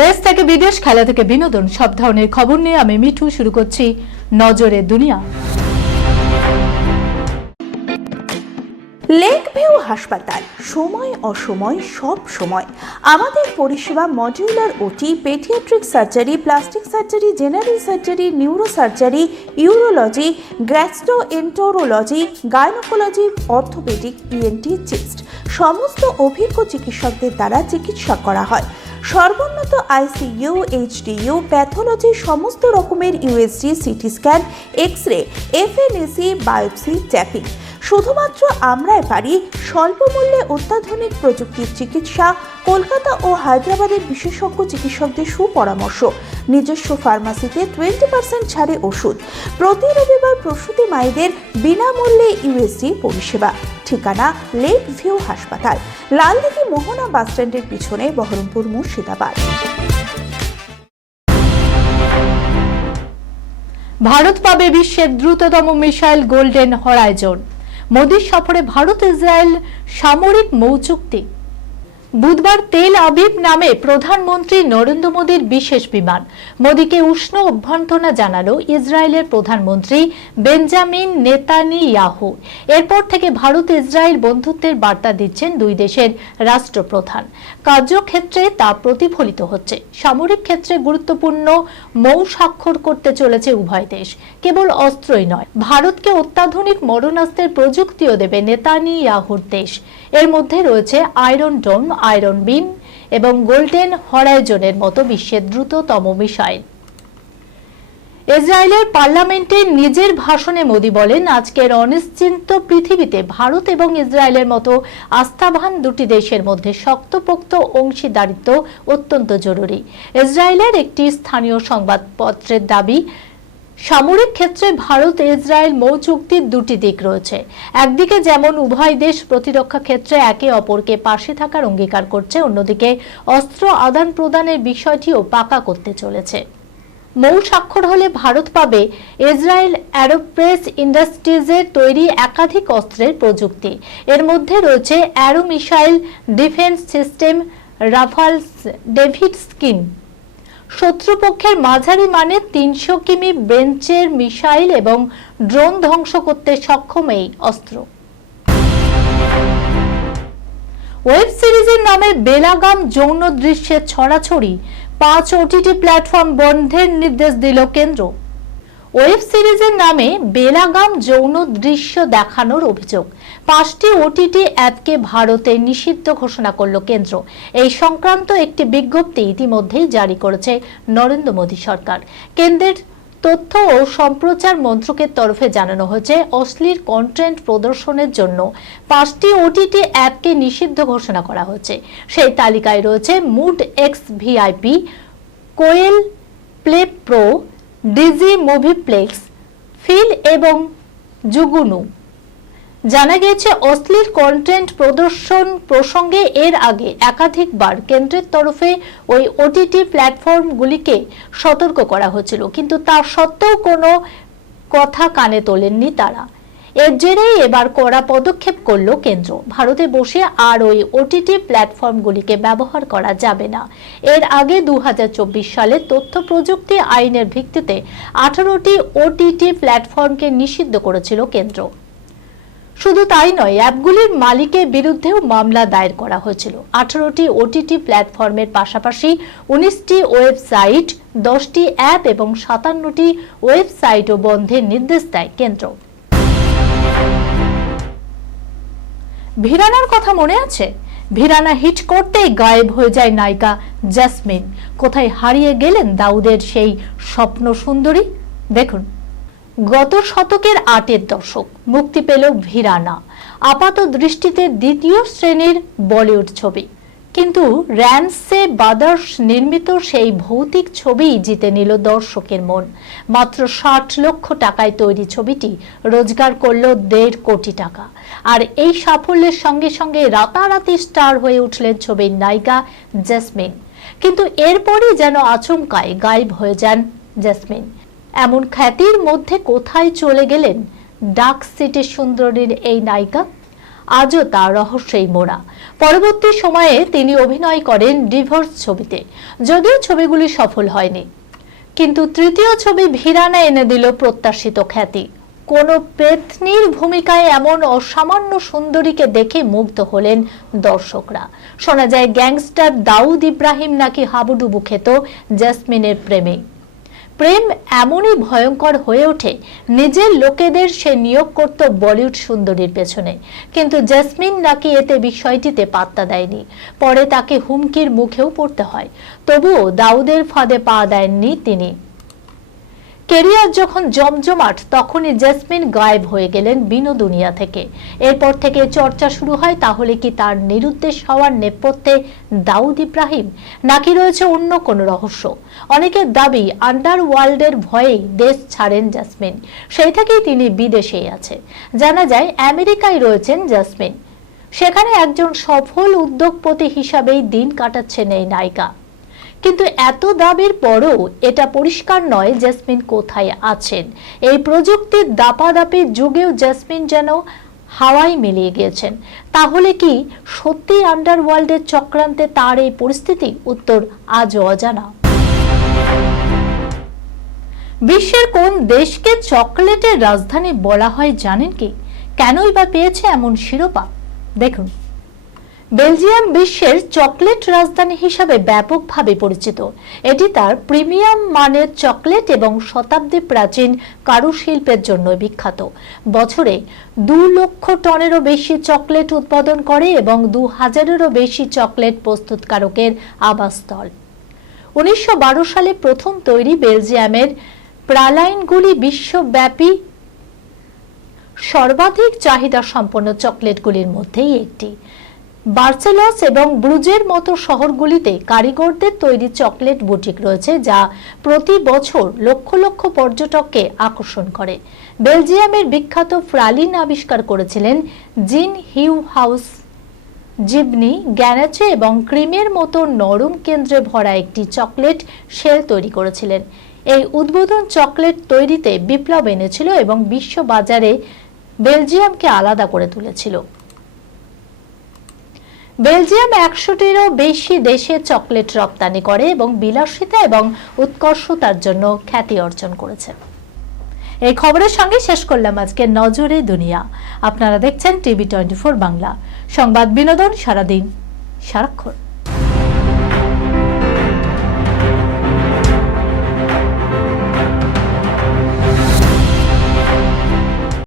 দেশ থেকে বিদেশ, খেলা থেকে বিনোদন, সব ধরনের খবর নিয়ে আমি মিঠু শুরু করছি নজরে দুনিয়া। লেক ভিউ হাসপাতাল, সময় অসময় সব সময় আমাদের পরিষেবা modular OT, paediatric surgery, plastic surgery, general surgery, neuro surgery, urology, gastroenterology, gynaecology, orthopaedic, ENT, chest সমস্ত অভিজ্ঞ চিকিৎসকদের দ্বারা চিকিৎসা করা হয়। সর্বোন্নত আইসিইউ, এইচডিইউ, প্যাথোলজি, সমস্ত রকমের USG, CT scan, X-ray, FNAC, biopsy, tapping. শুধুমাত্র আমরাই পারি স্বল্প মূল্যে অত্যাধুনিক প্রযুক্তির চিকিৎসা। কলকাতা ও হায়দ্রাবাদের বিশেষজ্ঞ চিকিৎসকদের সুপরামর্শ, নিজস্ব ফার্মাসিতে 20% ছাড়ে ওষুধ। প্রতি রবিবার প্রসূতি মায়েদের বিনামূল্যে ইউএসজি পরিষেবা। ঠিকানা লেক ভিউ হাসপাতাল, লালদিঘি মোহনা বাসস্ট্যান্ডের পিছনে, বহরমপুর, মুর্শিদাবাদ। ভারত পাবে বিশ্বের দ্রুততম মিসাইল গোল্ডেন হরাইজন। মোদির সফরে ভারত ইসরায়েল সামরিক চুক্তি। বুধবার তেল আবিব নামে প্রধানমন্ত্রী নরেন্দ্র মোদীর বিশেষ বিমান। মোদীকে উষ্ণ অভ্যর্থনা জানালো ইসরায়েলের প্রধানমন্ত্রী বেঞ্জামিন নেতানিয়াহু। এরপর থেকে ভারত ইসরায়েল বন্ধুত্বের বার্তা দিচ্ছেন দুই দেশের রাষ্ট্রপ্রধান। কার্যক্ষেত্রে তা প্রতিফলিত হচ্ছে। সামরিক ক্ষেত্রে গুরুত্বপূর্ণ মৌ স্বাক্ষর করতে চলেছে উভয় দেশ। কেবল অস্ত্রই নয়, ভারতকে অত্যাধুনিক মরণাস্ত্রের প্রযুক্তিও দেবে নেতানিয়াহুর দেশ। এর মধ্যে রয়েছে আয়রন ডোম, আয়রন বিম এবং গোল্ডেন হরাইজনের মতো বিশ্বের দ্রুততম মিসাইল। ইসরায়েলের পার্লামেন্টে নিজের ভাষণে মোদি বলেন, আজকের অনিশ্চিত পৃথিবীতে ভারত এবং ইসরায়েলের মতো আস্থাবান দুটি দেশের মধ্যে শক্তপোক্ত অংশীদারিত্ব অত্যন্ত জরুরি। ইসরায়েলের একটি স্থানীয় সংবাদপত্রের দাবি, সামরিক ক্ষেত্রে ভারত ইসরায়েল চুক্তির দুটি দিক রয়েছে। একদিকে যেমন উভয় দেশ প্রতিরক্ষা ক্ষেত্রে একে অপরকে পাশে থাকার অঙ্গীকার করছে, অন্যদিকে অস্ত্র আদান প্রদানের বিষয়টিও পাকা করতে চলেছে। মৌ স্বাক্ষর হলে ভারত পাবে ইসরায়েল অ্যারোস্পেস ইন্ডাস্ট্রিজের তৈরি একাধিক অস্ত্রের প্রযুক্তি। এর মধ্যে রয়েছে arrow missile defence system, Rafales, David স্কিন, শত্রুপক্ষের মাঝারি মানের 300 কিমি বেঞ্চের মিসাইল এবং ড্রোন ধ্বংস করতে সক্ষম এই অস্ত্র। ওয়েব সিরিজের নামে বেলাগাম যৌন দৃশ্যের ছড়াছড়ি, 5 ওটিটি প্ল্যাটফর্ম বন্ধের নির্দেশ দিল কেন্দ্র। ওয়েব সিরিজের নামে বেলাগাম যৌন দৃশ্য দেখানোর অভিযোগ 5টি ওটিটি অ্যাপকে ভারতে নিষিদ্ধ ঘোষণা করল কেন্দ্র। এই সংক্রান্ত একটি বিজ্ঞপ্তি ইতিমধ্যেই জারি করেছে নরেন্দ্র মোদী সরকার। কেন্দ্রের তথ্য ও সম্প্রচার মন্ত্রকের তরফে জানানো হয়েছে, অশ্লীল কন্টেন্ট প্রদর্শনের জন্য 5টি ওটিটি অ্যাপকে নিষিদ্ধ ঘোষণা করা হয়েছে। সেই তালিকায় রয়েছে মুড এক্স ভিআইপি, কোয়েল প্লে প্রো, ডিজি মুভিপ্লেক্স, ফিল এবং জুগুনু। জানা গিয়েছে, অশ্লীল কন্টেন্ট প্রদর্শন প্রসঙ্গে এর আগে একাধিকবার কেন্দ্রের তরফে ওই ওটিটি প্ল্যাটফর্মগুলিকে সতর্ক করা হয়েছিল, কিন্তু তা সত্ত্বেও কোনো কথা কানে তোলেননি তারা। এর জেরেই এবার কড়া পদক্ষেপ করল কেন্দ্র। ভারতে বসে আর ওই ওটিটি প্ল্যাটফর্মগুলিকে ব্যবহার করা যাবে না। এর আগে 2024 সালে তথ্য প্রযুক্তি আইনের ভিত্তিতে 18টি ওটিটি প্ল্যাটফর্মকে নিষিদ্ধ করেছিল কেন্দ্র। শুধু তাই নয়, অ্যাপগুলির মালিকের বিরুদ্ধেও মামলা দায়ের করা হয়েছিল। 18টি ওটিটি প্ল্যাটফর্মের পাশাপাশি 19টি ওয়েবসাইট, 10টি অ্যাপ এবং 57টি ওয়েবসাইটও বন্ধের নির্দেশ দেয় কেন্দ্র। ভিরানার কথা মনে আছে? ভিরানা হিট করতেই গায়েব হয়ে যায় নায়িকা জ্যাসমিন। কোথায় হারিয়ে গেলেন দাউদের সেই স্বপ্ন সুন্দরী? দেখুন, গত শতকের 8-এর দশক মুক্তি পেল ভিরানা, আপাত দৃষ্টিতে দ্বিতীয় শ্রেণীর বলিউড ছবি। কিন্তু র্যান্সে ব্রাদার্স নির্মিত সেই ভৌতিক ছবি জিতে নিল দর্শকের মন। মাত্র 60 লক্ষ টাকায় তৈরি ছবিটি রোজগার করল 1.5 কোটি টাকা। আর এই সাফল্যের সঙ্গে সঙ্গে রাতারাতি স্টার হয়ে উঠলেন ছবির নায়িকা জ্যাসমিন। কিন্তু এরপরই যেন আচমকায় গায়েব হয়ে যান জ্যাসমিন। এমন খ্যাতির মধ্যে কোথায় চলে গেলেন ডার্ক সিটির সুন্দরীর এই নায়িকা? আজও তা রহস্যেই মোড়া। পরবর্তী সময়ে তিনি অভিনয় করেন ডিভোর্স ছবিতে, যদিও ছবিগুলি সফল হয়নি, কিন্তু তৃতীয় ছবি ভিরানা এনে দিল প্রত্যাশিত খ্যাতি। কোন পেত্নীর ভূমিকায় এমন অসামান্য সুন্দরীকে দেখে মুগ্ধ হলেন দর্শকরা। শোনা যায় গ্যাংস্টার দাউদ ইব্রাহিম নাকি হাবুডুবু খেত জেসমিনের প্রেমে। প্রেম এমনই ভয়ঙ্কর হয়ে ওঠে, নিজের লোকেদের সে নিয়োগ করত বলিউড সুন্দরীর পেছনে, কিন্তু জেসমিন নাকি এতে বিষয়টিতে পাত্তা দেয়নি। পরে তাকে হুমকির মুখেও পড়তে হয়, তবুও দাউদের ফাঁদে পা দেননি তিনি। কেরিয়ার যখন জমজমাট, তখনই জেসমিন গায়েব হয়ে গেলেন বিনোদুনিয়া থেকে। এরপর থেকে চর্চা শুরু হয়, তাহলে কি তার নিরুদ্দেশ হওয়ার নেপথ্যে দাউদ ইব্রাহিম, নাকি রয়েছে অন্য কোনো রহস্য? অনেকের দাবি আন্ডারওয়ার্ল্ডের ভয়েই দেশ ছাড়েন জেসমিন, সেই থেকেই তিনি বিদেশেই আছে। জানা যায় আমেরিকায় রয়েছেন জেসমিন, সেখানে একজন সফল উদ্যোগপতি হিসাবেই দিন কাটাচ্ছেন এই নায়িকা। কিন্তু এত দাবির পরও এটা পরিষ্কার নয় জেসমিন কোথায় আছেন। এই প্রযুক্তির দাপাদাপি যুগেও জেসমিন যেন হাওয়ায় মিলিয়ে গিয়েছেন। তাহলে কি সত্যি আন্ডারওয়ার্ল্ডের চক্রান্তে তার এই পরিস্থিতি? উত্তর আজও অজানা। বিশ্বের কোন দেশকে চকলেটের রাজধানী বলা হয় জানেন কি? কেনই বা পেয়েছে এমন শিরোপা? দেখুন, বেলজিয়াম বিশ্বের চকলেট রাজধানী হিসাবে ব্যাপকভাবে পরিচিত। এটি তার প্রিমিয়াম মানের চকলেট এবং শতাব্দী প্রাচীন কারুশিল্পের জন্য বিখ্যাত। বছরে 2 লক্ষ টনেরও বেশি চকলেট উৎপাদন করে এবং 2000-এরও বেশি চকলেট প্রস্তুতকারকের আবাসস্থল। 1912 সালে প্রথম তৈরি বেলজিয়ামের প্রালাইনগুলি বিশ্বব্যাপী সর্বাধিক চাহিদা সম্পন্ন চকলেটগুলির মধ্যেই একটি। বার্সেলস এবং ব্রুজের মতো শহরগুলিতে কারিগরদের তৈরি চকলেট বুটিক রয়েছে, যা প্রতি বছর লক্ষ লক্ষ পর্যটককে আকর্ষণ করে। বেলজিয়ামের বিখ্যাত প্রালিন আবিষ্কার করেছিলেন জিন হিউ হাউস। জিবনি, গ্যানাচে এবং ক্রিমের মতো নরম কেন্দ্রে ভরা একটি চকলেট শেল তৈরি করেছিলেন। এই উদ্বোধন চকলেট তৈরিতে বিপ্লব এনেছিল এবং বিশ্ব বাজারে বেলজিয়ামকে আলাদা করে তুলেছিল। বেলজিয়াম 100-টিরও বেশি দেশে চকলেট রপ্তানি করে এবং বিলাসিতা এবং উৎকর্ষতার জন্য খ্যাতি অর্জন করেছে। এই খবরের সঙ্গে শেষ করলাম আজকে নজরে দুনিয়া। আপনারা দেখছেন টিভি 24 বাংলা, সংবাদ বিনোদন সারাদিন সারাক্ষণ।